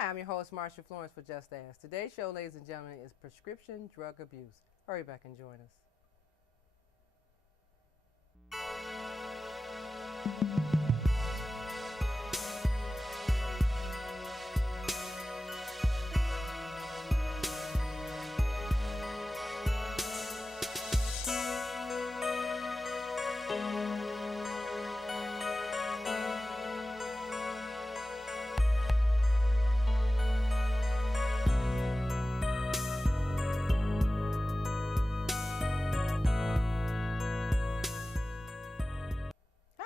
Hi, I'm your host, Marsha Florence for Just Ask. Today's show, ladies and gentlemen, is prescription drug abuse. Hurry back and join us.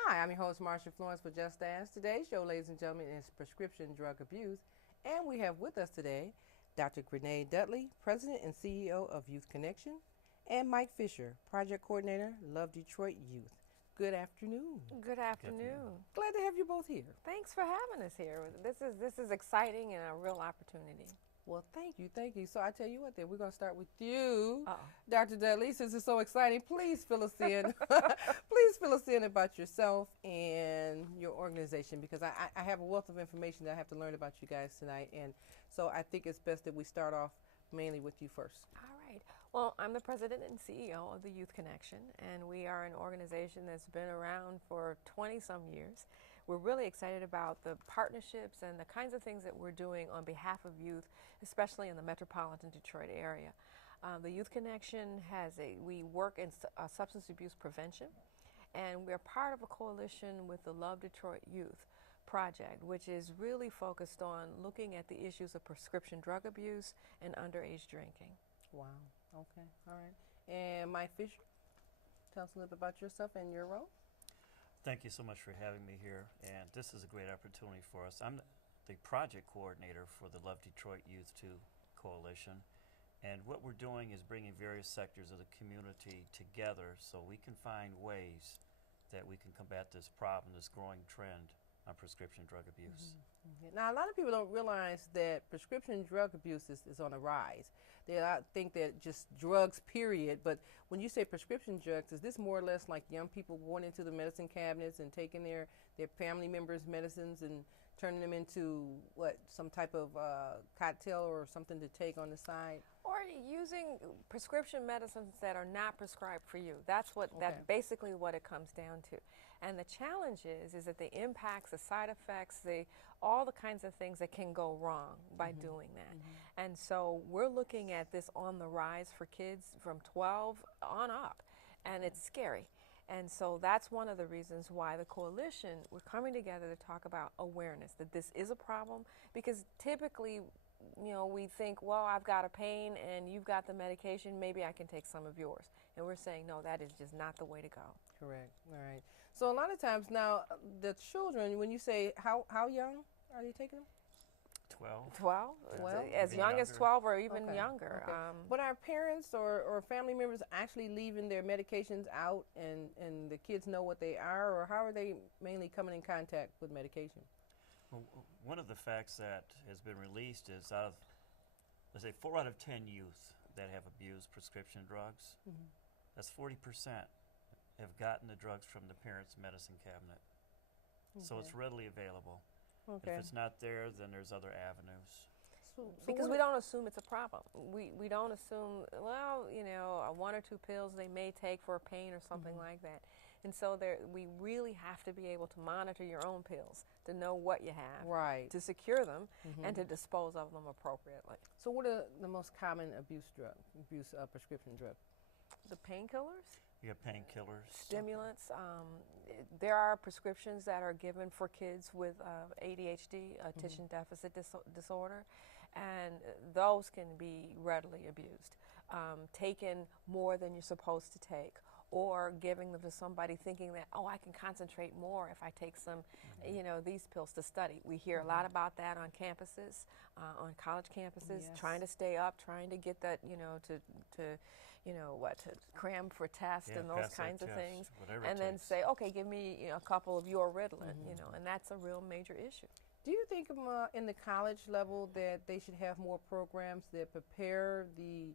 Hi, I'm your host, Marsha Florence for Just Ask. Today's show, ladies and gentlemen, is prescription drug abuse. And we have with us today Dr. Grenade Dudley, President and CEO of Youth Connection, and Mike Fisher, Project Coordinator, Love Detroit Youth. Good afternoon. Good afternoon. Glad to have you both here. Thanks for having us here. This is exciting and a real opportunity. Well, thank you. So I tell you what, then we're going to start with you, Uh-oh. Dr. Dudley. Since it's so exciting, please fill us in. Please fill us in about yourself and your organization, because I have a wealth of information that I have to learn about you guys tonight, and so I think it's best that we start off mainly with you first. All right. Well, I'm the president and CEO of the Youth Connection, and we are an organization that's been around for 20-some years. We're really excited about the partnerships and the kinds of things that we're doing on behalf of youth, especially in the metropolitan Detroit area. The Youth Connection we work in substance abuse prevention, and we're part of a coalition with the Love Detroit Youth project, which is really focused on looking at the issues of prescription drug abuse and underage drinking. Wow. Okay. All right. And Mike Fisher, tell us a little bit about yourself and your role. Thank you so much for having me here, and this is a great opportunity for us. I'm the project coordinator for the Love Detroit Youth 2 Coalition, and what we're doing is bringing various sectors of the community together so we can find ways that we can combat this problem, this growing trend on prescription drug abuse. Mm-hmm. Now, a lot of people don't realize that prescription drug abuse is on a rise. They think that just drugs, period. But when you say prescription drugs, is this more or less like young people going into the medicine cabinets and taking their family members' medicines and turning them into some type of cocktail or something to take on the side? Or using prescription medicines that are not prescribed for you. That's basically what it comes down to. And the challenge is that the impacts, the side effects, all the kinds of things that can go wrong by doing that. And so we're looking at this on the rise for kids from 12 on up, and it's scary. And so that's one of the reasons why the coalition, we're coming together to talk about awareness, that this is a problem, because typically, we think, well, I've got a pain and you've got the medication, maybe I can take some of yours. And we're saying, no, that is just not the way to go. Correct. All right. So a lot of times now, the children, when you say how young are they taking them? 12. 12? Well, as young as 12 or even younger. Okay. But are parents or family members actually leaving their medications out and the kids know what they are, or how are they mainly coming in contact with medication? Well, one of the facts that has been released is out of, let's say, 4 out of 10 youth that have abused prescription drugs, that's 40% have gotten the drugs from the parents' medicine cabinet. So it's readily available. Okay. If it's not there, then there's other avenues. Because we don't assume it's a problem. We don't assume, well, 1 or 2 pills they may take for a pain or something like that. And so we really have to be able to monitor your own pills to know what you have, Right. to secure them, and to dispose of them appropriately. So what are the most common prescription drug? The painkillers, You have painkillers. stimulants. There are prescriptions that are given for kids with ADHD, attention deficit disorder, and those can be readily abused. Taken more than you're supposed to take, or giving them to somebody thinking that, oh, I can concentrate more if I take some, these pills to study. We hear a lot about that on campuses, on college campuses, Yes. trying to stay up, trying to get that, to cram for tests and those pass that kinds of test, things. whatever it And then takes. say, okay, give me a couple of your Ritalin, and that's a real major issue. Do you think in the college level that they should have more programs that prepare the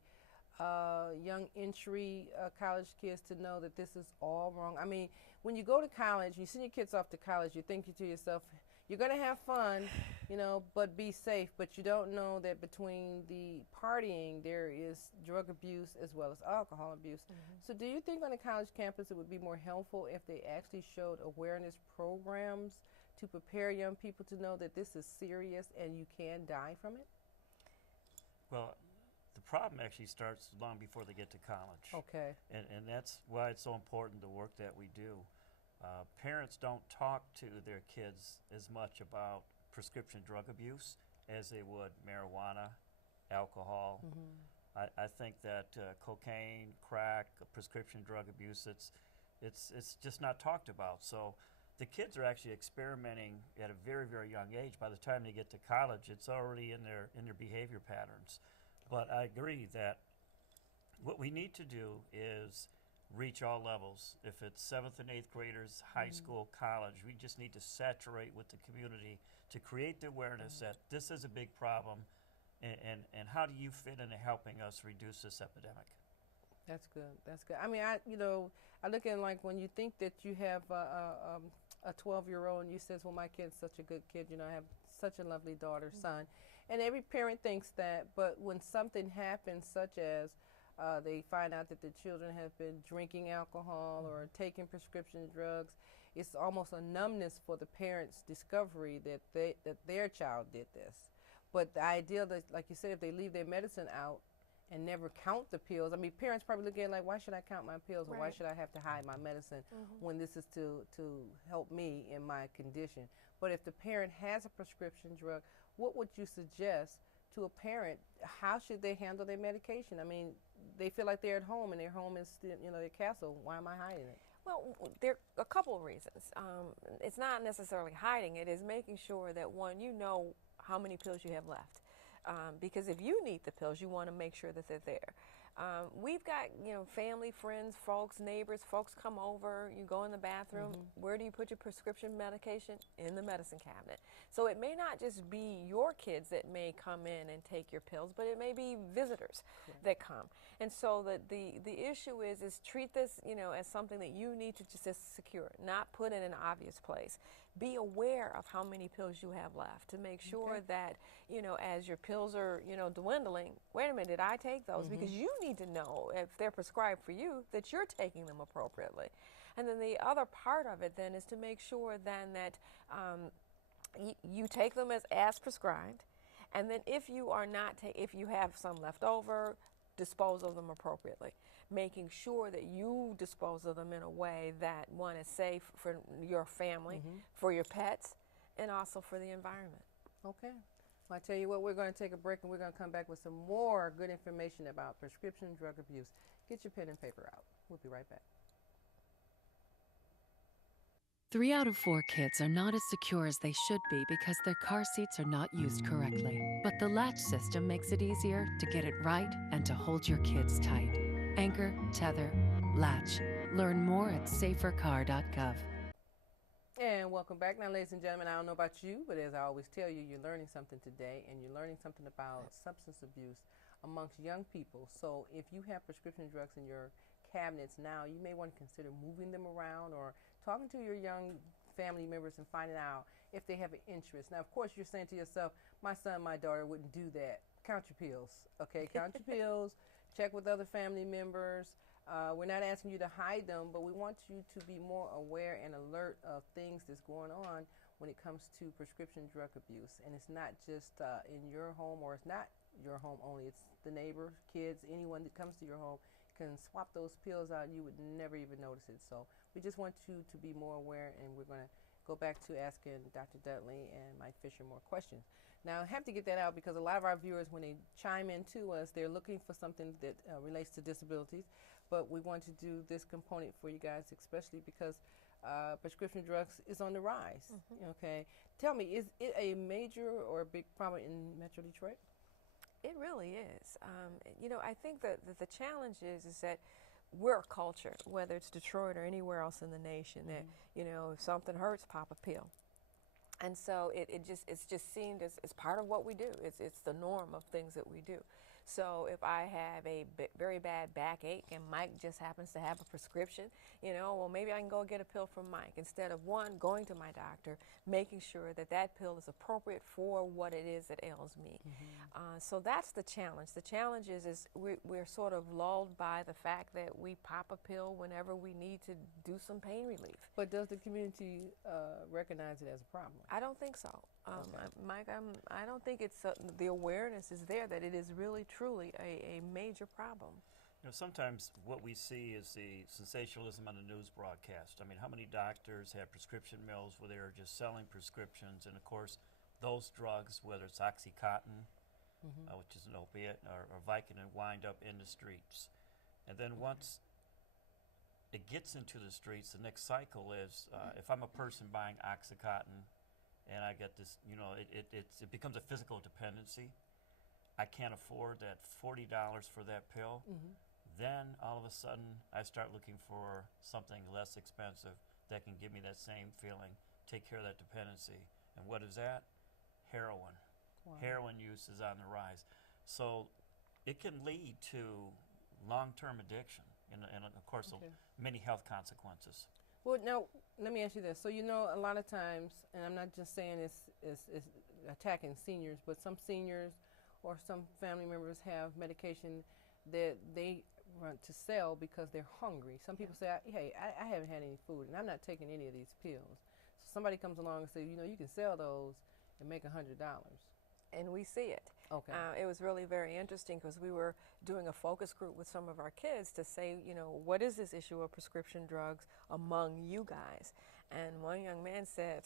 young entry college kids to know that this is all wrong? I mean, when you go to college, you send your kids off to college, you're thinking to yourself, you're going to have fun, you know, but be safe. But you don't know that between the partying, there is drug abuse as well as alcohol abuse. So do you think on a college campus it would be more helpful if they actually showed awareness programs to prepare young people to know that this is serious and you can die from it? Well, the problem actually starts long before they get to college. Okay. And that's why it's so important, the work that we do. Parents don't talk to their kids as much about prescription drug abuse as they would marijuana, alcohol. I think that cocaine, crack, prescription drug abuse, it's just not talked about. So the kids are actually experimenting at a very, very young age. By the time they get to college, it's already in their behavior patterns. But I agree that what we need to do is reach all levels. If it's 7th and 8th graders, high school, college, we just need to saturate with the community to create the awareness that this is a big problem, and how do you fit into helping us reduce this epidemic? That's good. That's good. I mean, I look at it like when you think that you have a 12-year-old and you says, well, my kid's such a good kid, you know, I have such a lovely daughter, son. And every parent thinks that, but when something happens, such as they find out that the children have been drinking alcohol or taking prescription drugs, it's almost a numbness for the parents' discovery that their child did this. But the idea that, like you said, if they leave their medicine out and never count the pills, I mean, parents probably look at it like, why should I count my pills, or why should I have to hide my medicine when this is to help me in my condition? But if the parent has a prescription drug, what would you suggest to a parent? How should they handle their medication? I mean, they feel like they're at home, and their home is still, you know, their castle. Why am I hiding it? Well, there are a couple of reasons. It's not necessarily hiding it. It's making sure that, one, you know how many pills you have left. Because if you need the pills, you want to make sure that they're there. We've got, you know, family, friends, folks, neighbors, folks come over, you go in the bathroom. Where do you put your prescription medication? In the medicine cabinet. So it may not just be your kids that may come in and take your pills, but it may be visitors that come. And so the issue is treat this, you know, as something that you need to just secure, not put in an obvious place. Be aware of how many pills you have left to make sure that, you know, as your pills are, you know, dwindling, wait a minute, did I take those? Because you need to know, if they're prescribed for you, that you're taking them appropriately. And then the other part of it then is to make sure then that you take them as prescribed. And then if you are not, if you have some left over, dispose of them appropriately, making sure that you dispose of them in a way that, one, is safe for your family, for your pets, and also for the environment. Okay. Well, I tell you what, we're going to take a break, and we're going to come back with some more good information about prescription drug abuse. Get your pen and paper out. We'll be right back. 3 out of 4 kids are not as secure as they should be because their car seats are not used correctly. But the Latch system makes it easier to get it right and to hold your kids tight. Anchor, tether, Latch. Learn more at safercar.gov. And welcome back. Now, ladies and gentlemen, I don't know about you, but as I always tell you, you're learning something today, and you're learning something about substance abuse amongst young people. So if you have prescription drugs in your cabinets now, you may want to consider moving them around or talking to your young family members and finding out if they have an interest. Now, of course, you're saying to yourself, my son, my daughter wouldn't do that. Count your pills, okay? Count your pills. Check with other family members. We're not asking you to hide them, but we want you to be more aware and alert of things that's going on when it comes to prescription drug abuse. And it's not just in your home, or it's not your home only. It's the neighbor, kids, anyone that comes to your home can swap those pills out and you would never even notice it. So we just want you to be more aware, and we're going to go back to asking Dr. Dudley and Mike Fisher more questions. Now, I have to get that out because a lot of our viewers, when they chime in to us, they're looking for something that relates to disabilities. But we want to do this component for you guys, especially because prescription drugs is on the rise. Okay, tell me, is it a major or a big problem in Metro Detroit? It really is. You know, I think that the challenge is that we're a culture, whether it's Detroit or anywhere else in the nation, that, you know, if something hurts, pop a pill. And so it's just seen as part of what we do. It's the norm of things that we do. So if I have a very bad backache and Mike just happens to have a prescription, you know, well, maybe I can go get a pill from Mike instead of one, going to my doctor, making sure that that pill is appropriate for what it is that ails me. So that's the challenge. The challenge is we're sort of lulled by the fact that we pop a pill whenever we need to do some pain relief. But does the community recognize it as a problem? I don't think so. Mike, I don't think it's the awareness is there that it is really truly a major problem. You know, sometimes what we see is the sensationalism on the news broadcast. I mean, how many doctors have prescription mills where they're just selling prescriptions, and of course, those drugs, whether it's OxyContin, which is an opiate, or Vicodin, wind up in the streets. And then once it gets into the streets, the next cycle is if I'm a person buying OxyContin and I get this, you know, it becomes a physical dependency. I can't afford that $40 for that pill. Then all of a sudden I start looking for something less expensive that can give me that same feeling, take care of that dependency. And what is that? Heroin. Wow. Heroin use is on the rise. So it can lead to long-term addiction and of course many health consequences. Well, now, let me ask you this. So, you know, a lot of times, and I'm not just saying it's attacking seniors, but some seniors or some family members have medication that they want to sell because they're hungry. Some people say, hey, I haven't had any food, and I'm not taking any of these pills. So somebody comes along and says, you know, you can sell those and make $100. And we see it. Okay. It was really very interesting because we were doing a focus group with some of our kids to say, you know, what is this issue of prescription drugs among you guys? And one young man said,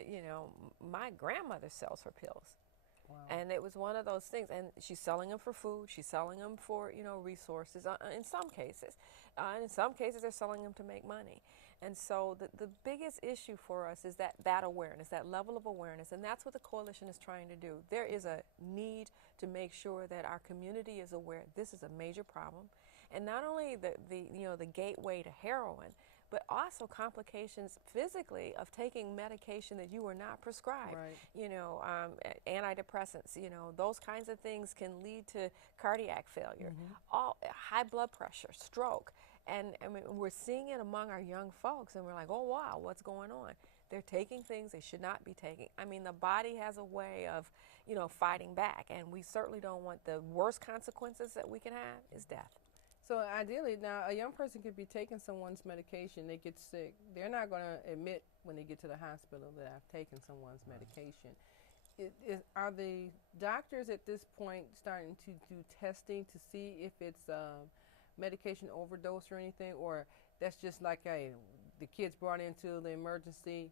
you know, my grandmother sells her pills. Wow. And it was one of those things. And she's selling them for food. She's selling them for, you know, resources in some cases. And in some cases, they're selling them to make money. And so the biggest issue for us is that awareness, that level of awareness, and that's what the coalition is trying to do. There is a need to make sure that our community is aware this is a major problem, and not only the gateway to heroin, but also complications physically of taking medication that you are not prescribed. Right. You know, antidepressants. You know, those kinds of things can lead to cardiac failure, all high blood pressure, stroke. And I mean, we're seeing it among our young folks, and we're like, oh, wow, what's going on? They're taking things they should not be taking. I mean, the body has a way of, you know, fighting back, and we certainly don't want the worst consequences that we can have is death. So ideally, now, a young person could be taking someone's medication, they get sick. They're not going to admit when they get to the hospital that I've taken someone's medication. Are the doctors at this point starting to do testing to see if it's medication overdose or anything, or that's just like the kid's brought into the emergency,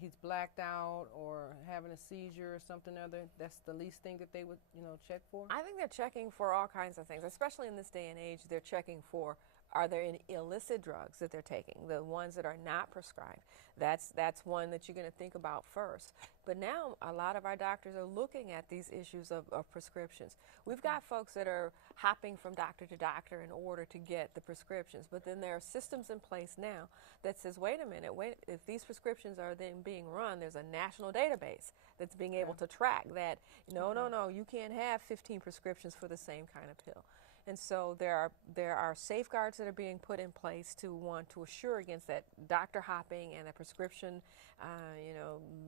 he's blacked out or having a seizure or something or other? That's the least thing that they would, you know, check for? I think they're checking for all kinds of things, especially in this day and age. They're checking for, are there any illicit drugs that they're taking, the ones that are not prescribed? That's one that you're going to think about first. But now a lot of our doctors are looking at these issues of prescriptions. We've got folks that are hopping from doctor to doctor in order to get the prescriptions, but then there are systems in place now that says, wait a minute, if these prescriptions are then being run, there's a national database that's being able to track that, no, you can't have 15 prescriptions for the same kind of pill. And so there are safeguards that are being put in place to want to assure against that doctor hopping and a prescription,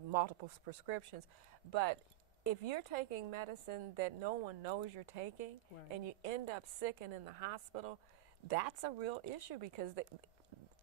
multiple prescriptions. But if you're taking medicine that no one knows you're taking, and you end up sick and in the hospital, that's a real issue because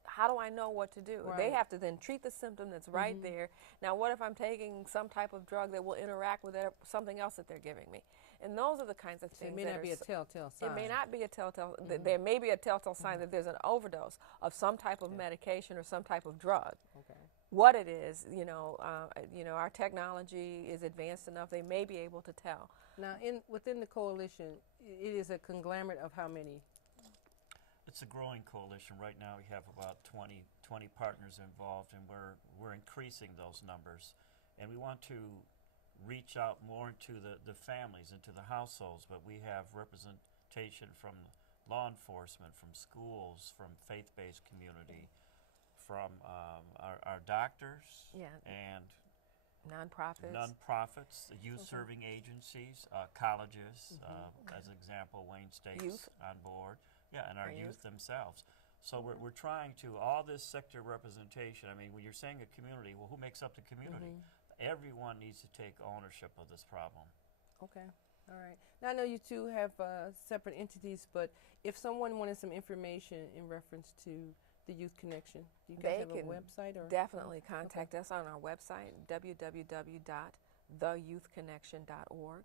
how do I know what to do? They have to then treat the symptom that's right there. Now, what if I'm taking some type of drug that will interact with something else that they're giving me? And those are the kinds of things. It may not be a telltale sign. It may not be a telltale. There may be a telltale sign that there's an overdose of some type of medication or some type of drug. Okay. What it is, our technology is advanced enough. They may be able to tell. Now, within the coalition, it is a conglomerate of how many? It's a growing coalition. Right now, we have about 20 partners involved, and we're increasing those numbers. And we want to reach out more into the families, into the households, but we have representation from law enforcement, from schools, from faith-based community, from our doctors, and Nonprofits. Nonprofits, youth-serving agencies, colleges, as an example, Wayne State's Youth. on board. Yeah, and our Our youth themselves. So we're trying to, all this sector representation, I mean, when you're saying a community, well, who makes up the community? Everyone needs to take ownership of this problem. Okay. All right. Now I know you two have separate entities, but if someone wanted some information in reference to the Youth Connection, do you guys have a website? Or Definitely contact us on our website, www.theyouthconnection.org.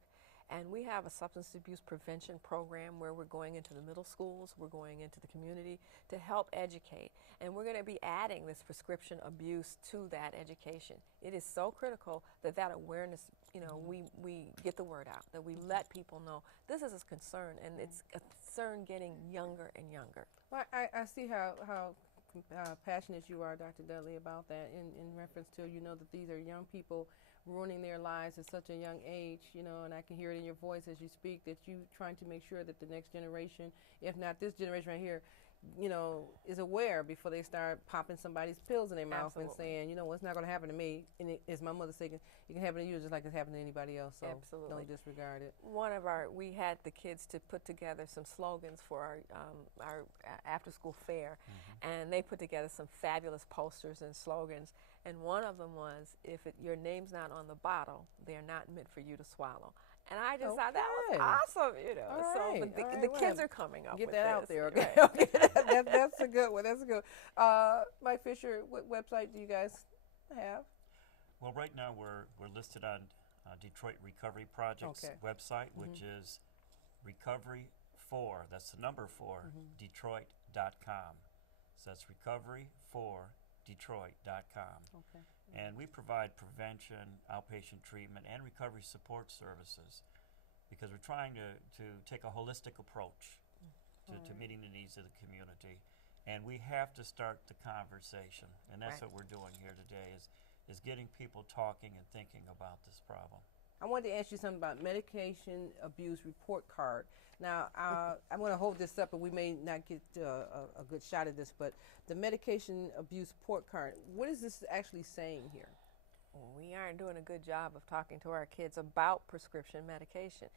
And we have a substance abuse prevention program where we're going into the middle schools, we're going into the community to help educate. And we're going to be adding this prescription abuse to that education. It is so critical that that awareness, you know, we get the word out, that we let people know this is a concern, and it's a concern getting younger and younger. Well, I see how passionate you are, Dr. Dudley, about that in reference to, you know, that these are young people ruining their lives at such a young age, you know, and I can hear it in your voice as you speak that you trying to make sure that the next generation, if not this generation right here, you know, is aware before they start popping somebody's pills in their mouth and saying, you know, well, it's not going to happen to me. And as my mother said, it can happen to you just like it's happened to anybody else. So don't disregard it. We had the kids to put together some slogans for our after-school fair, and they put together some fabulous posters and slogans. And one of them was, if your name's not on the bottle, they're not meant for you to swallow. And I just thought that was awesome, you know. All so right, but the, all right, the well, kids are coming up get with that this. out there, okay? Right. Okay, that's a good one. That's a good. Mike Fisher, what website do you guys have? Well, right now we're listed on Detroit Recovery Project's website, which is recovery4. That's the number 4, Detroit.com. So that's recovery4Detroit.com. Okay. And we provide prevention, outpatient treatment, and recovery support services because we're trying to take a holistic approach to meeting the needs of the community. And we have to start the conversation, and that's what we're doing here today is getting people talking and thinking about this problem. I wanted to ask you something about medication abuse report card. Now, I'm going to hold this up, and we may not get a good shot at this, but the medication abuse report card, what is this actually saying here? We aren't doing a good job of talking to our kids about prescription medication.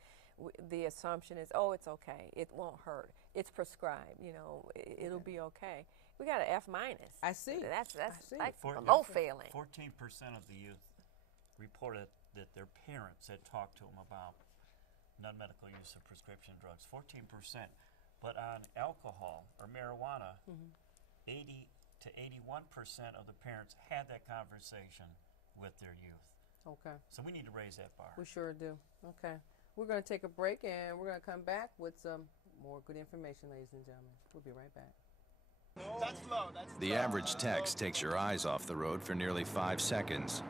The assumption is, oh, it's okay. It won't hurt. It's prescribed. You know, it'll be okay. We got an F-. I see. That's like For- low failing. 14% of the youth reported that their parents had talked to them about non-medical use of prescription drugs. 14%. But on alcohol or marijuana, 80 to 81% of the parents had that conversation with their youth. Okay. So we need to raise that bar. We sure do. Okay. We're going to take a break, and we're going to come back with some more good information, ladies and gentlemen. We'll be right back. That's low. The average text takes your eyes off the road for nearly 5 seconds.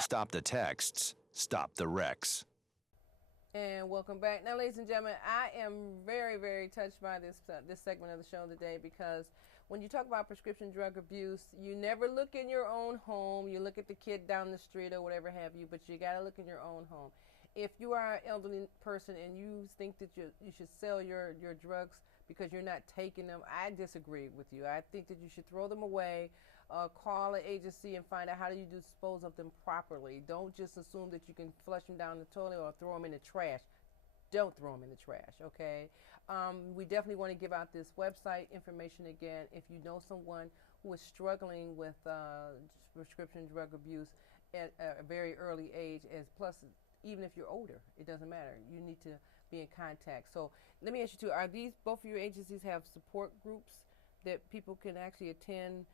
Stop the texts. Stop the wrecks. And welcome back. Now, ladies and gentlemen, I am very, very touched by this segment of the show today because when you talk about prescription drug abuse, you never look in your own home. You look at the kid down the street or whatever have you, but you got to look in your own home. If you are an elderly person and you think that you should sell your drugs because you're not taking them, I disagree with you. I think that you should throw them away, call an agency and find out how do you dispose of them properly. Don't just assume that you can flush them down the toilet or throw them in the trash. Don't throw them in the trash, okay? We definitely want to give out this website information again. If you know someone who is struggling with prescription drug abuse at a very early age, plus even if you're older, it doesn't matter. You need to be in contact. So let me ask you too, are these, both of your agencies have support groups that people can actually attend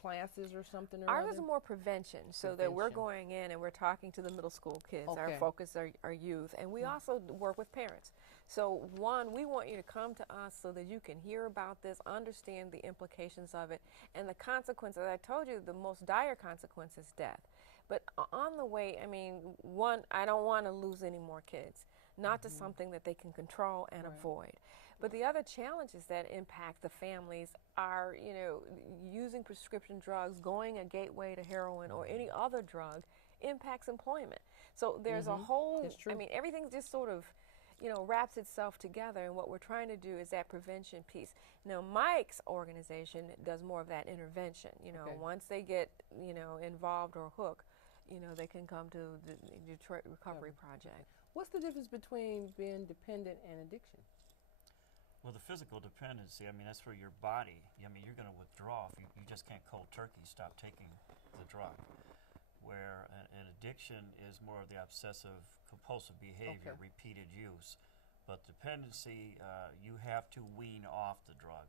classes or something or Ours other? is more prevention, so that we're going in and we're talking to the middle school kids. Our focus are youth, and we also work with parents. So one, we want you to come to us so that you can hear about this, understand the implications of it, and the consequences. I told you the most dire consequence is death. But on the way, I mean, one, I don't want to lose any more kids, not to something that they can control and avoid. But the other challenges that impact the families are, you know, using prescription drugs, going a gateway to heroin or any other drug impacts employment. So there's a whole, I mean, everything's just sort of, wraps itself together. And what we're trying to do is that prevention piece. Now, Mike's organization does more of that intervention. Once they get, involved or hooked, they can come to the Detroit Recovery Project. What's the difference between being dependent and addiction? Well, the physical dependency, I mean, that's where your body, I mean, you're going to withdraw. If you just can't cold turkey stop taking the drug. Where an addiction is more of the obsessive compulsive behavior, repeated use. But dependency, you have to wean off the drug.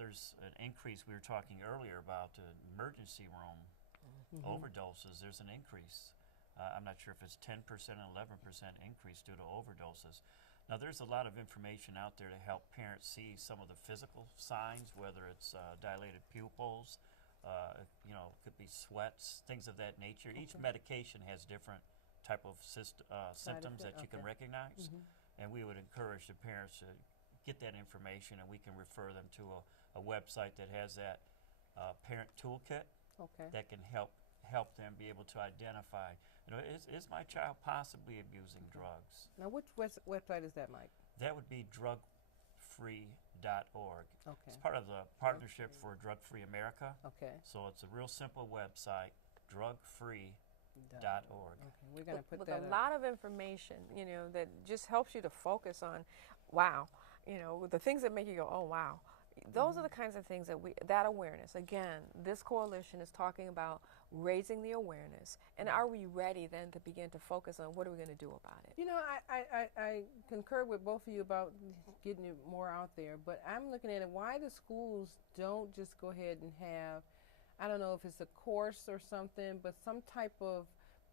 There's an increase, we were talking earlier about emergency room overdoses. There's an increase. I'm not sure if it's 10% and 11% increase due to overdoses. Now, there's a lot of information out there to help parents see some of the physical signs, whether it's dilated pupils, it could be sweats, things of that nature. Each medication has different type of symptoms that you can recognize, and we would encourage the parents to get that information, and we can refer them to a website that has that parent toolkit that can help them be able to identify, is my child possibly abusing drugs? Now, which website is that, Mike? That would be drugfree.org. Okay. It's part of the Partnership for Drug Free America. Okay. So it's a real simple website, drugfree.org. Okay, we're going to put with that a up. lot of information, that just helps you to focus on, wow, the things that make you go, oh, wow. Those are the kinds of things that awareness. Again, this coalition is talking about raising the awareness. And are we ready then to begin to focus on what are we going to do about it? I concur with both of you about getting it more out there, but I'm looking at it, why the schools don't just go ahead and have, I don't know if it's a course or something, but some type of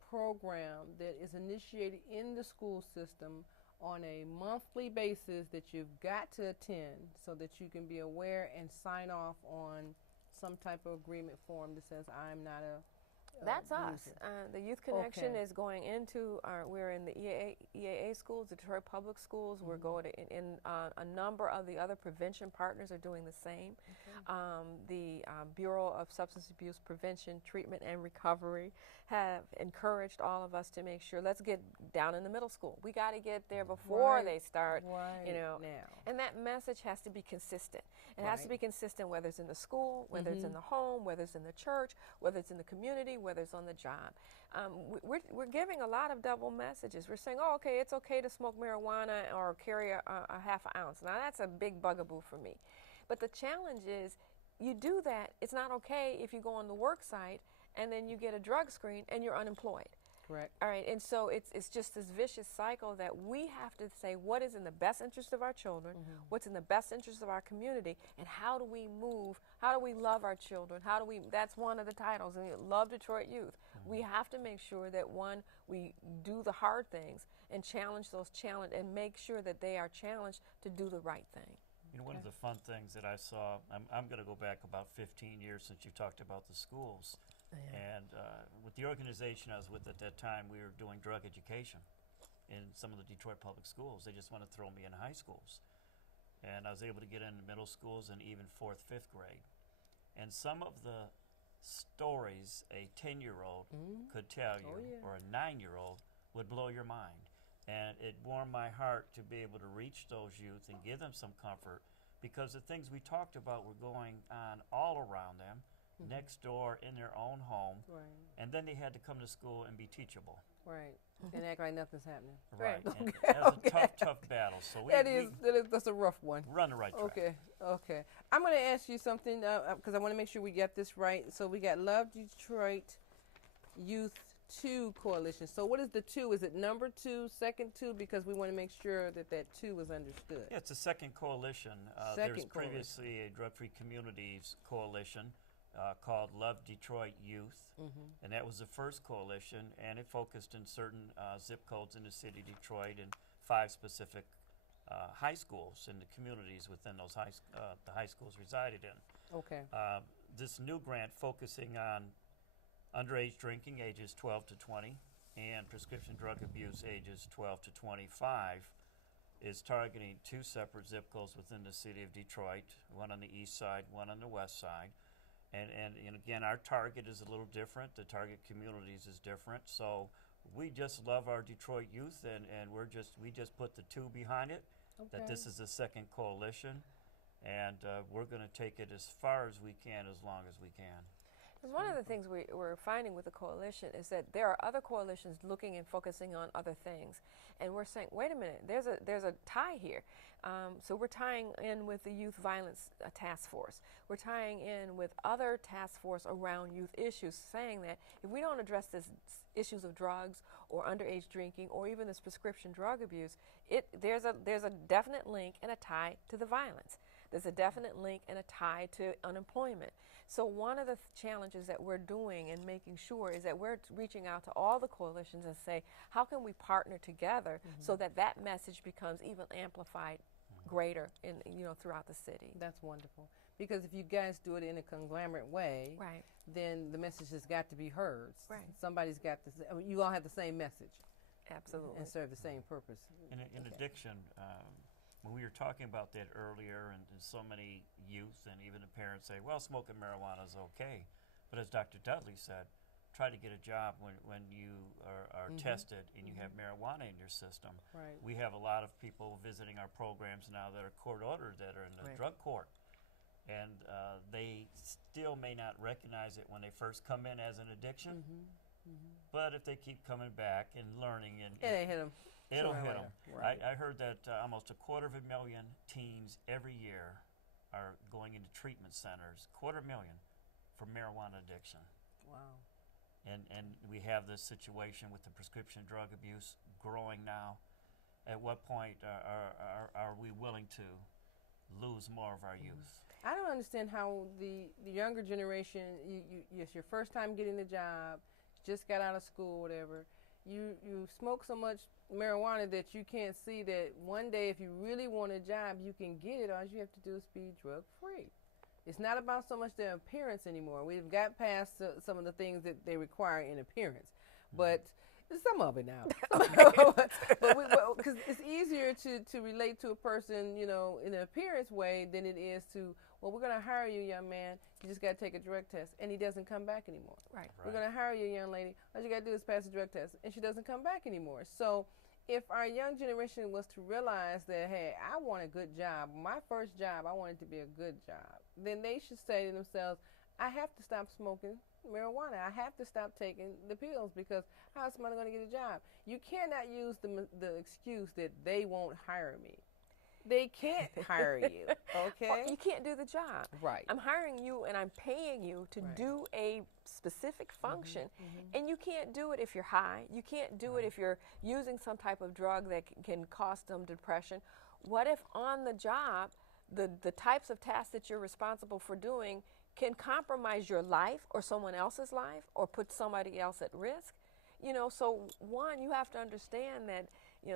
program that is initiated in the school system on a monthly basis that you've got to attend so that you can be aware and sign off on some type of agreement form that says I'm not a That's us. The Youth Connection Okay. is going into we're in the EAA schools, the Detroit Public Schools. We're going to, in a number of the other prevention partners are doing the same. The Bureau of Substance Abuse Prevention, Treatment, and Recovery have encouraged all of us to make sure, let's get down in the middle school. We got to get there before Right. they start, Right now. And that message has to be consistent. It has to be consistent whether it's in the school, whether it's in the home, whether it's in the church, whether it's in the community, whether it's on the job. We're giving a lot of double messages. We're saying, oh, okay, it's okay to smoke marijuana or carry a half an ounce. Now, that's a big bugaboo for me. But the challenge is, you do that, it's not okay if you go on the work site and then you get a drug screen and you're unemployed. Correct. All right, and so it's just this vicious cycle that we have to say what is in the best interest of our children, what's in the best interest of our community, and how do we move, how do we love our children, that's one of the titles, Love Detroit Youth. We have to make sure that, one, we do the hard things and challenge and make sure that they are challenged to do the right thing. You know, one of the fun things that I saw, I'm going to go back about 15 years since you talked about the schools. And with the organization I was with at that time, we were doing drug education in some of the Detroit public schools. They just wanted to throw me in high schools. And I was able to get into middle schools and even 4th, 5th grade. And some of the stories a 10-year-old could tell you, or a 9-year-old, would blow your mind. And it warmed my heart to be able to reach those youth and give them some comfort, because the things we talked about were going on all around them, next door, in their own home, and then they had to come to school and be teachable. Right. And act like nothing's happening. Right. And Okay, that was a tough battle. So that's a rough one. we're on the right track. Okay. I'm going to ask you something because I want to make sure we get this right. So we got Love Detroit Youth 2 Coalition. So what is the 2? Is it number 2, second 2? Because we want to make sure that 2 is understood. Yeah, it's a second coalition. There's previously a drug-free communities coalition called Love Detroit Youth, and that was the first coalition, and it focused in certain zip codes in the city of Detroit and 5 specific high schools in the communities within those the high schools resided in. Okay. This new grant focusing on underage drinking ages 12 to 20 and prescription drug abuse ages 12 to 25 is targeting 2 separate zip codes within the city of Detroit, one on the east side, one on the west side. And again, our target is a little different. The target communities is different. So we just love our Detroit youth, and we just put the 2 behind it. That Okay. this is the second coalition, and we're going to take it as far as we can, as long as we can. And one of the things we're finding with the coalition is that there are other coalitions looking and focusing on other things, and we're saying, wait a minute, there's a tie here. So we're tying in with the Youth Violence Task Force. We're tying in with other task force around youth issues, saying that if we don't address this issues of drugs or underage drinking or even this prescription drug abuse, there's a definite link and a tie to the violence. There's a definite link and a tie to unemployment. So one of the challenges that we're doing and making sure is that we're reaching out to all the coalitions and say, how can we partner together so that that message becomes even amplified greater in throughout the city. That's wonderful. Because if you guys do it in a conglomerate way, Right. then the message has got to be heard. Right. Somebody's got to, you all have the same message Absolutely. and serve the same purpose. In Okay. addiction, when we were talking about that earlier, and so many youth and even the parents say, well, smoking marijuana is okay. But as Dr. Dudley said, try to get a job when you are tested and you have marijuana in your system. Right. We have a lot of people visiting our programs now that are court ordered, that are in the Right. drug court. And they still may not recognize it when they first come in as an addiction. But if they keep coming back and learning, and It hit them. it'll Sooner or hit later. them. Right. I heard that almost 250,000 teens every year are going into treatment centers, 250,000 for marijuana addiction. Wow. And we have this situation with the prescription drug abuse growing now. At what point are we willing to lose more of our youth? I don't understand how the younger generation, it's your first time getting a job, just got out of school, whatever. You smoke so much marijuana that you can't see that one day if you really want a job, you can get it. All you have to do is be drug free. It's not about so much their appearance anymore. We've got past some of the things that they require in appearance, but some of it now. But because it's easier to relate to a person, in an appearance way than it is to, well, we're going to hire you, young man. You just got to take a drug test, and he doesn't come back anymore. Right. We're going to hire you, young lady. All you got to do is pass a drug test, and she doesn't come back anymore. So if our young generation was to realize that, hey, I want a good job, my first job, I want it to be a good job, then they should say to themselves, I have to stop smoking marijuana. I have to stop taking the pills, because how else am I going to get a job? You cannot use the excuse that they won't hire me. They can't hire you, okay? Or you can't do the job. Right. I'm hiring you and I'm paying you to Right. do a specific function, and you can't do it if you're high. You can't do it if you're using some type of drug that can cause some depression. What if on the job, the types of tasks that you're responsible for doing can compromise your life or someone else's life or put somebody else at risk? So one, you have to understand that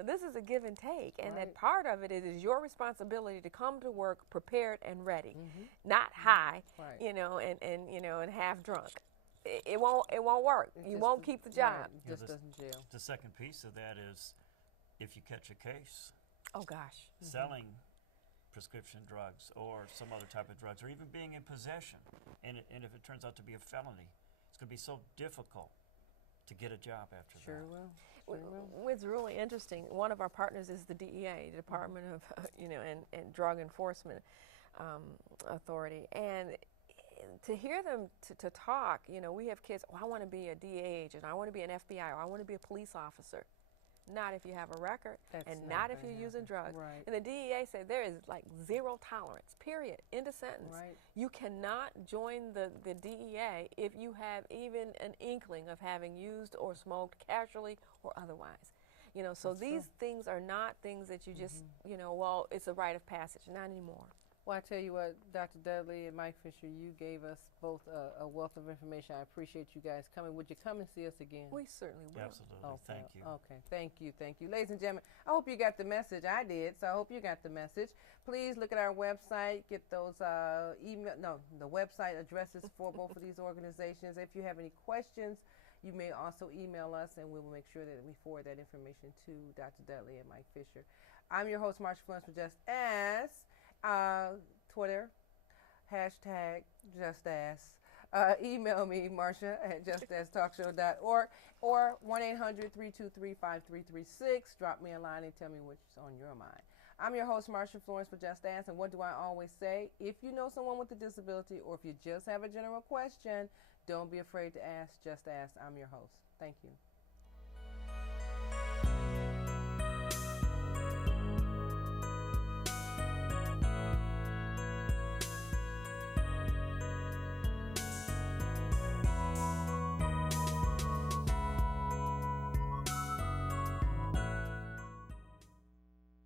this is a give and take, and that Right. part of it is your responsibility to come to work prepared and ready, not high, Right. and half drunk. It won't work. You Just won't keep the job. Right. Just doesn't jail. The second piece of that is, if you catch a case Oh gosh. selling prescription drugs or some other type of drugs, or even being in possession, and if it turns out to be a felony, it's going to be so difficult to get a job after Sure that. will. Sure will. What's really interesting, one of our partners is the DEA, Department of and Drug Enforcement Authority, and to hear them to talk, we have kids, I want to be a DEA agent, I want to be an FBI, or I want to be a police officer. Not if you have a record, That's and not not if gonna you're using drugs. Right. And the DEA said there is like zero tolerance, period, end of sentence. Right. You cannot join the DEA if you have even an inkling of having used or smoked casually or otherwise. So That's these true. things are not things that you just, well, it's a rite of passage, not anymore. Well, I tell you what, Dr. Dudley and Mike Fisher, you gave us both a wealth of information. I appreciate you guys coming. Would you come and see us again? We certainly will. Absolutely. Okay, Thank you. Okay, thank you, thank you. Ladies and gentlemen, I hope you got the message. I did, so I hope you got the message. Please look at our website, get those the website addresses for both of these organizations. If you have any questions, you may also email us, and we will make sure that we forward that information to Dr. Dudley and Mike Fisher. I'm your host, Marsha Florence, for Just Ask. Twitter, #JustAsk. email me, Marcia, at justasktalkshow.org or 1-800-323-5336. Drop me a line and tell me what's on your mind. I'm your host, Marcia Florence, for Just Ask. And what do I always say? If you know someone with a disability or if you just have a general question, don't be afraid to ask. Just ask. I'm your host. Thank you.